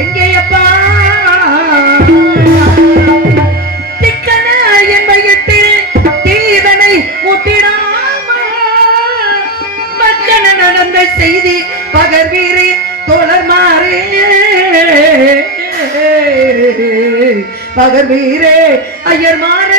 எங்கேயப்பா? திக்கன என் வயத்தில் தீதனை முட்டிடாம மக்கன நடந்த செய்தி பகர்வீரே தோழர் மாறே. பகர்வீரே ஐயர் மாறே.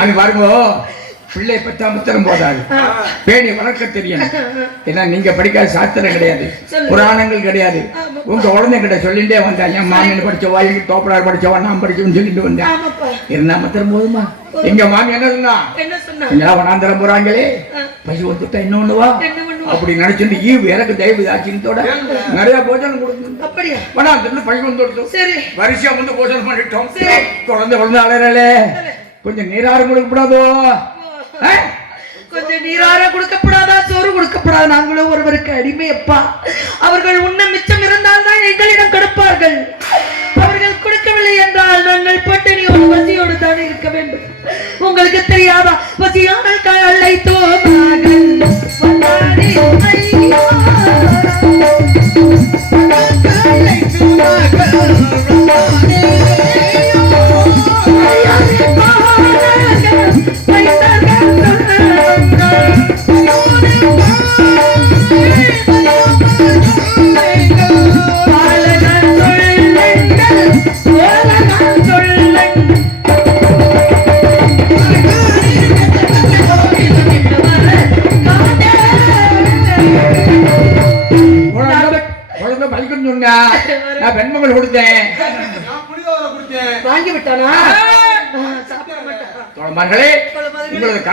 அது பாருங்க. பிள்ளை பத்தா முத்திரம் போதாது. பேணி வளர்க்க தெரியணும் ஏன்னா நீங்க படிக்காத சாஸ்திரம் கிடையாது. புராணங்கள் கிடையாது. உங்க குழந்தைகிட்ட சொல்லிட்டே வந்தேன் என் மாமியன் படிச்சவா எங்க தோப்படார் படிச்சவா நான் படிச்சவன் சொல்லிட்டு வந்தேன் இருந்தா மாத்திரம் போதுமா? எங்க மாமி என்ன சொன்னா? என்ன வனாந்தரம் போறாங்களே? பசி வந்துட்டா இன்னொன்னு வா அப்படி நினைச்சிட்டு ஈவு எனக்கு தயவு தாட்சியத்தோட நிறைய போஜனம் கொடுக்கணும். அப்படியா? வனாந்தரம் பசி வந்துடுச்சு சரி. வரிசையா வந்து போஜனம் பண்ணிட்டோம். குழந்தை அழறலே கொஞ்சம் நீராறு கொடுக்க கூடாதோ ஆ? கொஞ்சம் நீரார கொடுக்கப்படாதா? சோறு கொடுக்கப்படாதா? நாங்களும் ஒருவருக்கு அடிமை அப்பா. அவர்கள் உண்ண மிச்சம் இருந்தால் தான் எங்களிடம் கொடுப்பார்கள். அவர்கள் கொடுக்கவில்லை என்றால் நாங்கள் பட்டினியோடு பசியோடு தான் இருக்க வேண்டும். உங்களுக்கு தெரியாதா? பசியானால் கல்லை தோமார்கள்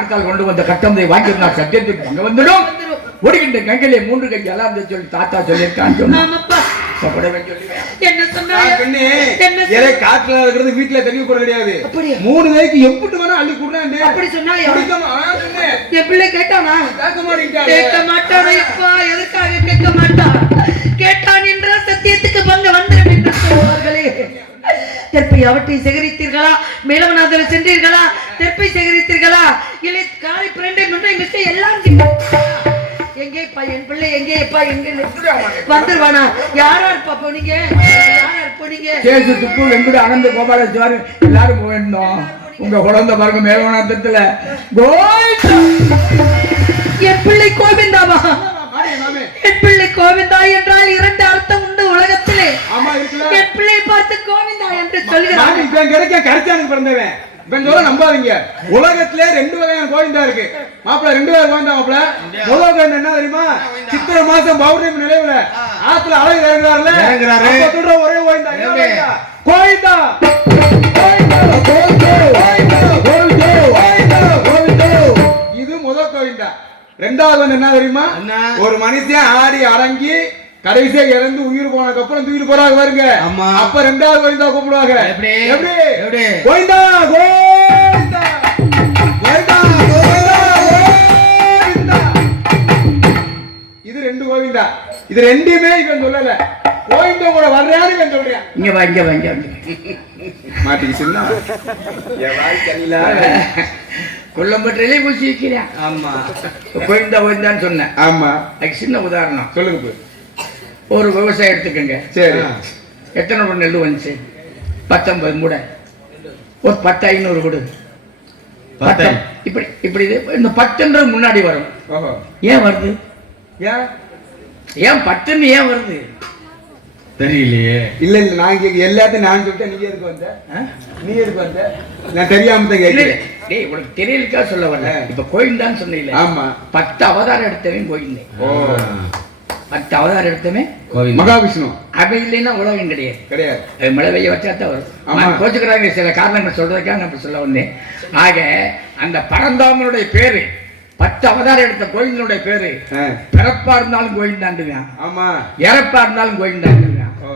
கணக்கால் கொண்டு வந்த கட்டத்தை வாங்கியிருந்தார். சத்தியத்துக்கு பங்கு வந்துடும். ஓடுகின்ற கங்கிலே மூன்று கங்கி அலாம் சொல்லி தாத்தா சொல்லியிருக்கான்னு சொன்னா. காட்டுல இருக்கிறது வீட்டுல தெரிய போறது கிடையாது? மூணு நாளைக்கு எம்பிட்டு வேணா அள்ளி அப்படி கேட்க என் பிள்ளை கேட்டானா? கேட்க மாட்டானா இப்பா? எதற்காக கேட்க மாட்டான் கேட்டான் என்றால் சத்தியத்துக்கு பங்கு வந்துடும் என்று சொல்வார்களே தெற்பை அவற்றை சேகரித்தீர்களா? மேலவநாதரை சென்றீர்களா? தெற்பை சேகரித்தீர்களா? இல்லை காரை பிரண்டை முன்றை மிஸ்டை எல்லாம் செஞ்சீர்களா? எங்கே இப்பா என் பிள்ளை எங்கே இப்பா எங்கே வந்துருவானா? யாரா இருப்பா போனீங்க? யாரா போனீங்க? சேசு துப்பு வெங்குடு அனந்த கோபாலேஸ்வர் எல்லாரும் போயிருந்தோம். உங்க குழந்தை பாருங்க மேலவனத்துல கோவிந்தா கரைச்சானுக்கு பிறந்தவன். சொல்ல நம்பாதீங்க. உலகத்திலே ரெண்டு வகையான கோவிந்தா இருக்கு. மாப்பிள ரெண்டு வகை கோவிந்தா மாப்பிள முதல் கோவிந்தா என்ன தெரியுமா? சித்திரை மாசம் பௌர்ணமி நிலைவுல ஆத்துல அழகு இறங்குறாருல சொல்ற ஒரே கோவிந்தா கோவிந்தா? இது முதல் கோவிந்தா. ரெண்டாவது வந்து என்ன தெரியுமா? ஒரு மனுஷன் ஆடி அடங்கி கடைசியா இறந்து உயிர் போனதுக்கு அப்புறம் தூக்கிட்டு போறாங்க பாருங்க. ஆமா. அப்ப ரெண்டாவது கோவிந்தா கூப்பிடுவாங்க. எப்படி? எப்படி? எப்படி? கோவிந்தா கோவிந்தா. கோவிந்தா கோவிந்தா இது ரெண்டு கோவிந்தா. இது ரெண்டுமே இவன் சொல்லல. கோவிந்தா கூட வர்றாரு இவன் சொல்றான். இங்க வா இங்க வா இங்க மாட்டிக்கிச்சுன்னா என் தண்ணில கொல்லம்பட்டிலே குளிச்சு வைக்கிறேன் ஆமா. கோவிந்தா கோவிந்தான்னு சொன்னேன். ஆமா. அதுக்கு சின்ன உதாரணம். சொல்லுங்க பு. ஒரு விவசாயம் எடுத்துக்கோங்க. சரி. எத்தனை ஒரு நெல் வந்துச்சு? பத்தொன்பது மூடை. ஒரு பத்து ஐநூறு கொடு பத்து. இப்படி இப்படி இது இந்த பத்துன்றது முன்னாடி வரும். ஓஹோ. ஏன் வருது? ஏன்? ஏன் பத்துன்னு ஏன் வருது? தெரியலையே. இல்ல இல்ல நான் கேக்க எல்லாத்தையும் நான் சொல்லிட்டேன். நீ எதுக்கு வந்த? ஆ? நீ எதுக்கு வந்த? நான் தெரியாம தான் இல்ல, கேட்கிறேன் டேய் உனக்கு தெரியலுக்கா சொல்ல வரல. இப்ப கோயிந்தான்னு சொன்னீங்களே. ஆமா. பத்து அவதாரம் எடுத்தவன் கோயிந்தே ஓ. பத்து அவதாரம் கோவிந்தா மகாவிஷ்ணு. அவன் இல்லைன்னா உலகம் கிடையாது. கிடையாது. மழை பெய்ய வச்சா தான் வரும். கோச்சுக்கிறாங்க சில காரணங்கள் சொல்றதுக்காக நான் சொல்ல வந்தேன். ஆக அந்த பரந்தாமனுடைய பேரு பத்து அவதாரம் எடுத்த கோயிந்தனுடைய பேரு பிறப்பா இருந்தாலும் கோயிந்தாண்டுதான் ஆமா. இறப்பா இருந்தாலும் கோயிந்தாண்டுதான் ஓ.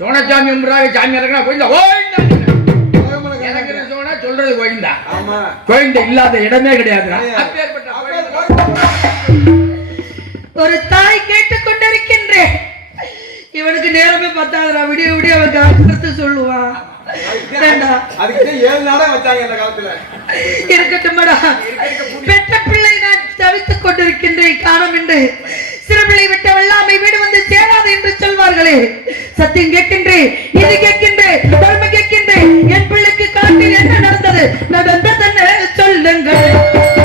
சோனசாமி உம்ராவி சாமி இறங்கினா கணக்கு. என்ன சோனா சொல்றது கோயிந்தா ஆமா. கோயிந்த இல்லாத இடமே கிடையாது. அப்பேற்பட்ட. ஒரு தாய் கேட்டுக் கொண்டிருக்கின்றேன் இவனுக்கு நேரமே பத்தாதுடா. விடிய விடிய அவன் கருத்து சொல்லுவான் பெற்ற பிள்ளை நான் தவித்துக் கொண்டிருக்கின்றேன். காணம் என்று சிறுபிள்ளை விட்ட வெள்ளாமை வீடு வந்து சேராது என்று சொல்வார்களே. சத்தியம் கேட்கின்றேன். இது கேட்கின்றேன். வறுமை கேட்கின்றேன். என் பிள்ளைக்கு காட்டில் என்ன நடந்தது? நடந்ததென்ன சொல்லுங்கள்.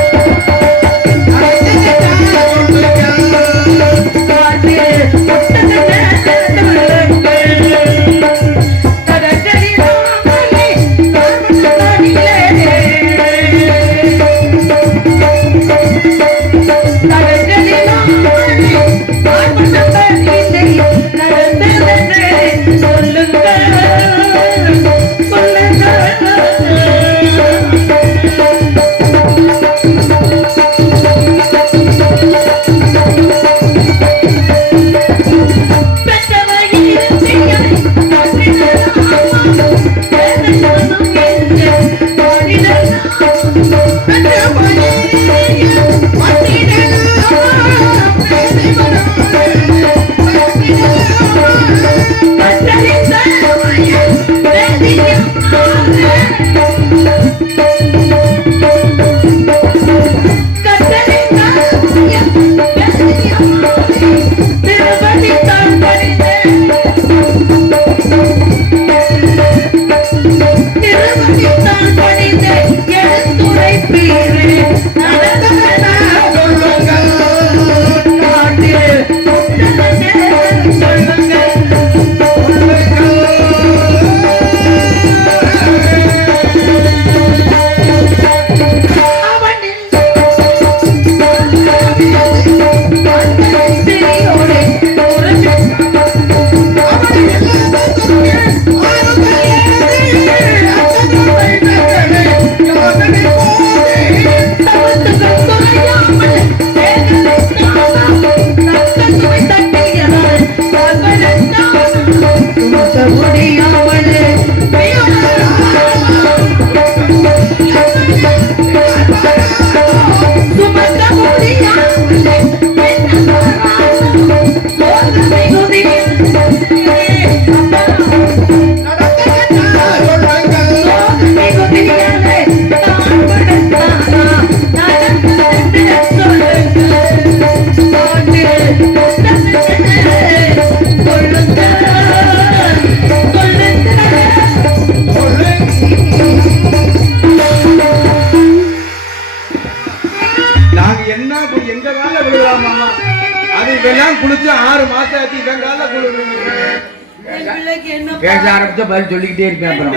பதில் சொல்லிக்கிட்டே இருப்பேன் அப்புறம்.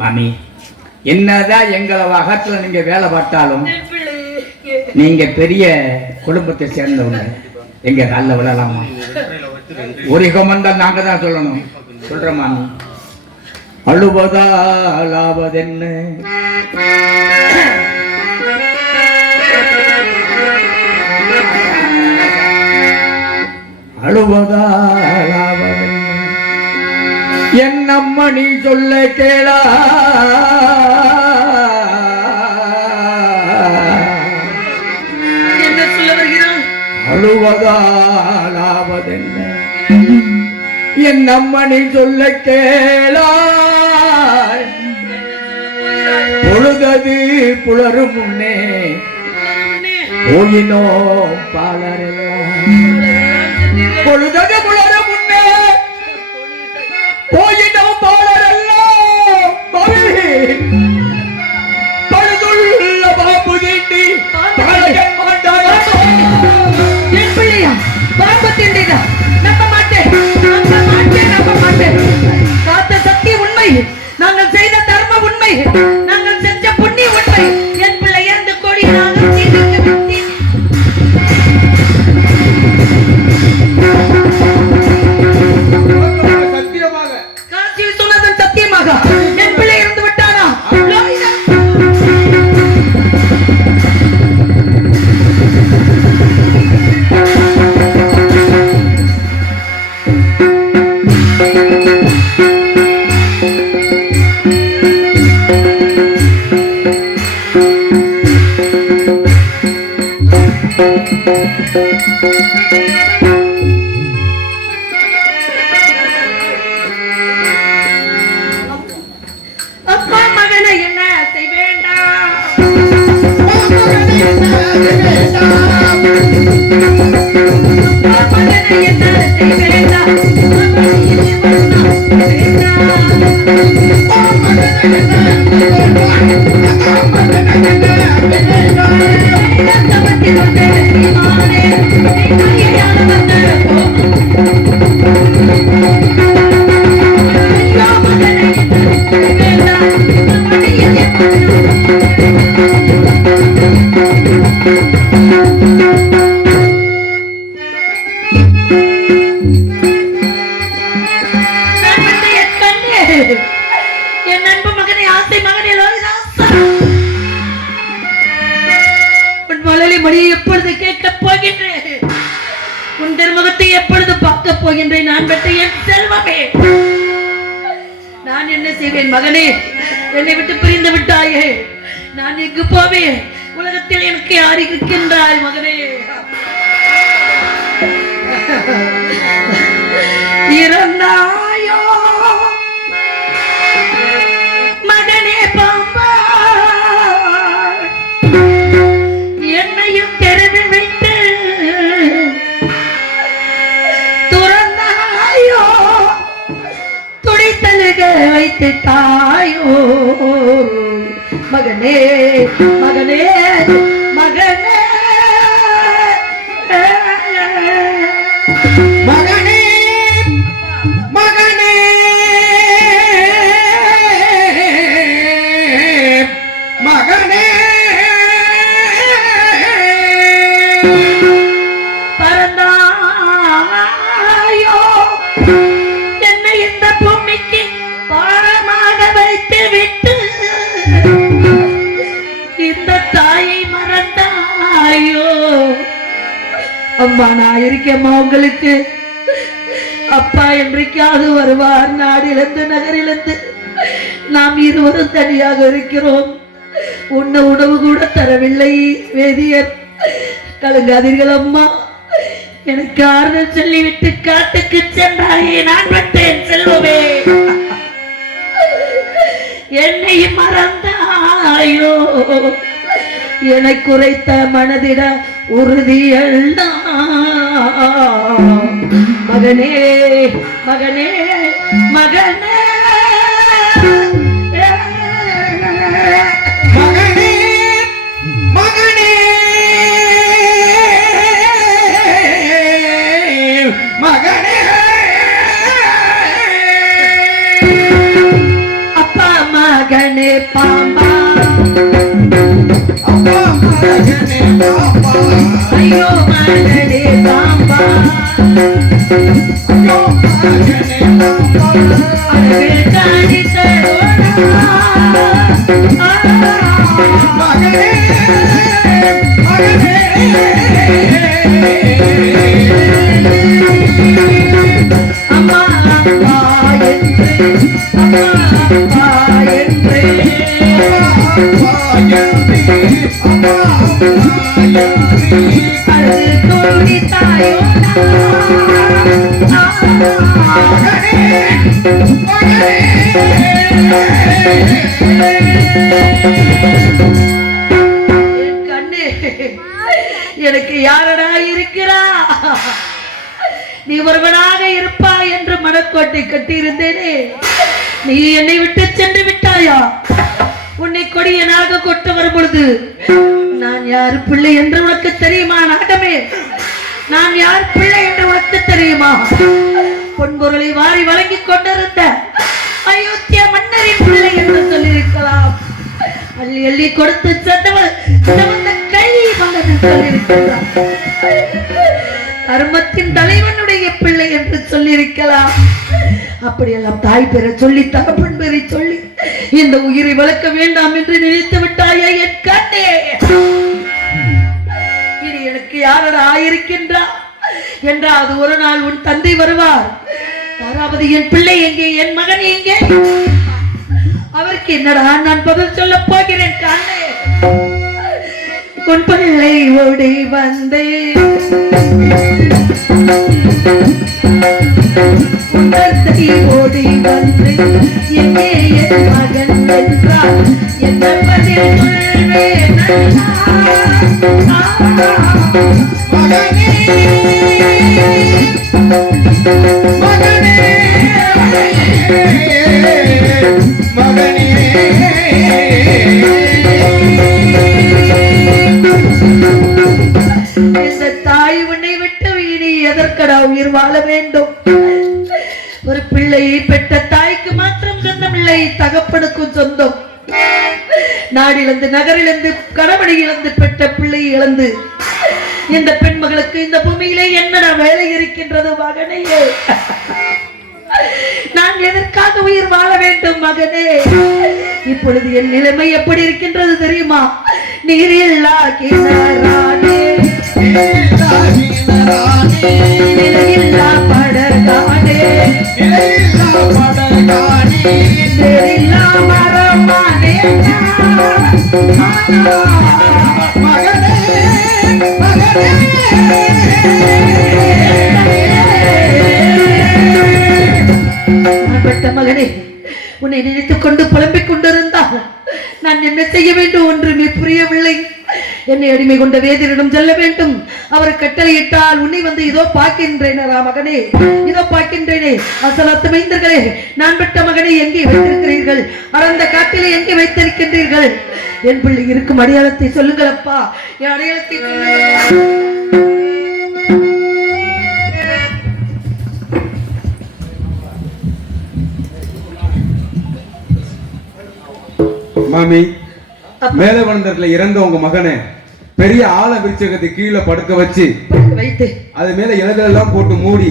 மாமி என்னதான் எங்களை அகத்துல நீங்க வேலை பார்த்தாலும் நீங்க பெரிய குடும்பத்தை சேர்ந்தவங்க. எங்க காலில் விழலாமா? ஒரு தான் நாங்க தான் சொல்லணும். சொல்றோம் மாமி. அழுவதாலாவதென்ன? அழுவதாலாவதென்ன என் அம்மணி சொல்ல கேளா. என்ன சொல்ல வருகிறான் அழுவதாலாவதென்ன? என் அம்மணி சொல்ல கேளாய் பொழுதது புலரும் முன்னே போயினோ பாலரெல்லாம் பொழுதது பாம்பு திண்டிதா நம்ப மாட்டேன் நம்ப மாட்டேன் நம்ப மாட்டேன் காத்த சத்திய உண்மை நாங்கள் செய்த தர்ம உண்மை. உன் எப்பொழுது பார்க்கப் போகின்றேன். நான் பெற்ற என் செல்வமே. நான் என்ன செய்வேன் மகனே? என்னை விட்டு பிரிந்து விட்டாயே. நான் எங்கு போவேன்? உலகத்தில் எனக்கு யார் இருக்கின்றாய் மகனே? இறந்தாயோ வைத்து தாயோ மகனே மகனே மகனே. எனக்கு அப்பா என்றைக்காவது வருவார். நாடிலிருந்து நகரிலிருந்து நாம் இருவரும் தனியாக இருக்கிறோம். உன்ன உணவு கூட தரவில்லை வேதியர். கலங்காதீர்கள் அம்மா. எனக்கு ஆறுதல் சொல்லிவிட்டு காட்டுக்கு சென்றாயே நான் விட்டேன் செல்வமே. என்னை மறந்தாயோ. என்னை குறைத்த மனதிட உறுதியெல்லாம் மகனே மகனே மகனே மகனே. மகனே மகனே அப்பா மகனே பாம்பா அப்பா மகனே பாப்பா ஐயோ மகனே பாம்பா ஐயோ மகனே பாப்பா அழகு காணித்த மகனே மகனே எனக்கு யாரடா இருக்கிறா? நீ ஒருவனாக இருப்பாய் என்று மனக்கோட்டை கட்டியிருந்தேனே. நீ என்னை விட்டு சென்று விட்டாயா? உன்னை கொடியனாக கொண்டு வரும் பொழுது நான் யார் பிள்ளை என்று உனக்கு தெரியுமா நாட்டமே நான் யார் பிள்ளை என்று உனக்கு தெரியுமா? பொன்பொருளை வாரி வழங்கி கொண்டிருந்த அயோத்திய மன்னரின் பிள்ளை என்று சொல்லியிருக்கலாம். அள்ளி அள்ளி கொடுத்து சென்றவள் சிவந்த கை மகன் சொல்லியிருக்கிறார் தர்மத்தின் தலைவனுடைய பிள்ளை என்று சொல்லியிருக்கலாம். அப்படியெல்லாம் தாய் பெற சொல்லி தகப்பன் பெற சொல்லி இந்த உயிரை வளர்க்க வேண்டாம் என்று நினைத்து விட்டாயே என் கண்ணே? இனி எனக்கு யாரோட ஆயிருக்கின்றா என்றாவது ஒரு நாள் உன் தந்தை வருவார். யாராவது என் பிள்ளை எங்கே என் மகன் எங்கே? அவருக்கு என்னடா நான் பதில் சொல்ல போகிறேன் கண்ணே? உன் பிள்ளை ஓடி வந்து. உன்னத்தை ஓடி வந்து எங்கே என் மகன் என்றார் என்ன பதில் சொல்வேன் இந்த நாடிலிருந்து நகரிலிருந்து கணவனை இழந்து பெற்ற பிள்ளையை இழந்து இந்த பெண்மகளுக்கு இந்த பூமியிலே என்னடா வேலை இருக்கின்றது மகனையே நான் எதற்காக உயிர் வாழ வேண்டும் மகனே? இப்பொழுது என் நிலைமை எப்படி இருக்கின்றது தெரியுமா? நீர் இல்லா கிணறானே நிலையில்லா படகானே நிலையில்லா மரமானே. பெற்ற மகனே உன்னை நினைத்துக் கொண்டு புலம்பிக் கொண்டிருந்தால் நான் என்ன செய்ய வேண்டும் ஒன்றுமே புரியவில்லை என்னை அடிமை கொண்ட வேதியரிடம் செல்ல வேண்டும். அவர் கட்டளையிட்டால் உன்னை வந்து இதோ பார்க்கின்றேனரா மகனே. இதோ பார்க்கின்றேனே. அசலத்து மைந்தர்களே நான் பெற்ற மகனை எங்கே வைத்திருக்கிறீர்கள்? அறந்த காட்டிலே எங்கே வைத்திருக்கின்றீர்கள்? என் பிள்ளை இருக்கும் அடையாளத்தை சொல்லுங்கள் அப்பா. என் அடையாளத்தை மாமி மேல வந்ததுல இறந்த உங்க மகனை பெரிய ஆழ விருச்சகத்தை கீழே படுக்க வச்சு வைத்து அது மேல இலைகளெல்லாம் போட்டு மூடி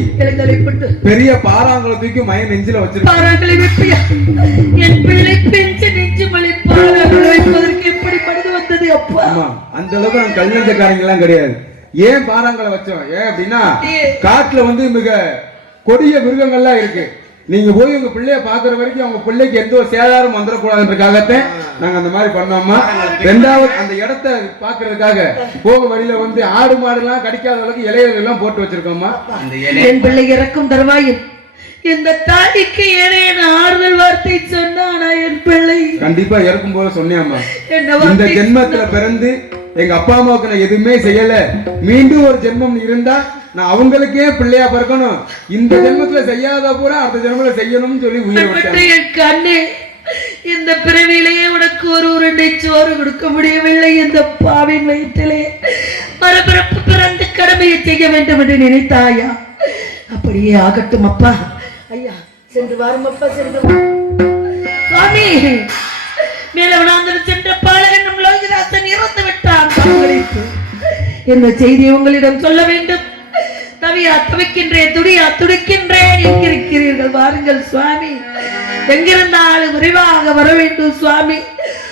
பெரிய பாறாங்குளம் தூக்கி மயன் நெஞ்சில வச்சிருக்க பாறாங்களை வெட்டிய என் பிள்ளை பெஞ்சு நெஞ்சு மலை பாறாங்களை வைப்பதற்கு எப்படி படுது வந்தது அப்பா? ஆமா அந்த அளவுக்கு நாங்க கல்நெஞ்சக்காரங்க எல்லாம் கிடையாது. ஏன் பாறாங்களை வச்சோம்? ஏன் அப்படின்னா காட்டுல வந்து மிக கொடிய மிருகங்கள்லாம் இருக்கு. நீங்க போய் உங்க பிள்ளைய பாக்குற வரைக்கும் அவங்க பிள்ளைக்கு எந்த ஒரு சேதாரம் வந்துடக்கூடாதுன்றதுக்காகத்தான் நாங்க அந்த மாதிரி பண்ணோமா ரெண்டாவது அந்த இடத்த பாக்குறதுக்காக போக வழியில வந்து ஆடு மாடு எல்லாம் கடிக்காத அளவுக்கு இலைகள் எல்லாம் போட்டு வச்சிருக்கோமா அந்த இலை. என் பிள்ளை இறக்கும் தருவாயில் இந்த தாய்க்கு ஏழையான ஆறுதல் வார்த்தை சொன்னானா என் பிள்ளை? கண்டிப்பா இறக்கும் போது சொன்னேம்மா. இந்த ஜென்மத்துல பிறந்து எங்க அப்பா அம்மாவுக்கு நான் எதுவுமே செய்யல. மீண்டும் ஒரு ஜென்மம் இருந்தா நான் அவங்களுக்கே பிள்ளையா பிறக்கணும். இந்த ஜென்மத்துல செய்யாத பூரா அடுத்த ஜென்மத்துல செய்யணும்னு சொல்லி உயிரை கண்ணே இந்த பிறவியிலேயே உனக்கு ஒரு உருண்டை சோறு கொடுக்க முடியவில்லை. இந்த பாவின் வயிற்றிலே மறுபிறப்பு பிறந்து கடமையை செய்ய வேண்டும் என்று நினைத்தாயா? அப்படியே ஆகட்டும் அப்பா. ஐயா சென்று வாரும் அப்பா சென்று. சுவாமி மேலவனாந்தர் சென்ற பாலகன் லோகிதாசன் இறந்து விட்டான். என்ன செய்தி உங்களிடம் சொல்ல வேண்டும்? தவியா தவிக்கின்றேன் துடியா துடிக்கின்றேன். எங்கிருக்கிறீர்கள் வாருங்கள் சுவாமி. எங்கிருந்தாலும் விரைவாக வர வேண்டும் சுவாமி.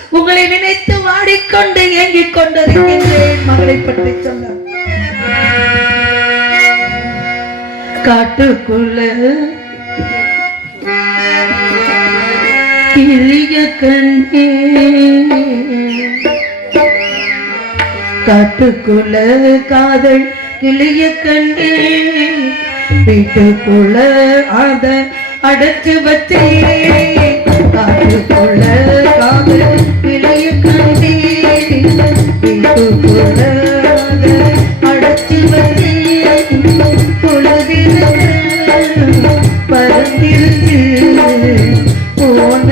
உங்களை நினைத்து வாடிக்கொண்டு ஏங்கிக் கொண்டிருக்கின்றேன். மகளை பற்றி சொல்ல காட்டுக்குள்ள கிளிய கண்ணே. காட்டுக்குள்ள காதல் கிளிய கண்ணே வீட்டுக்குள்ள அத அடைச்சு வச்சே காட்டுக்குள்ள காதல் கிளிய கண்ணே வீட்டுக்குள்ள அத அடைச்சு வச்சே பொழுதிருக்கு போன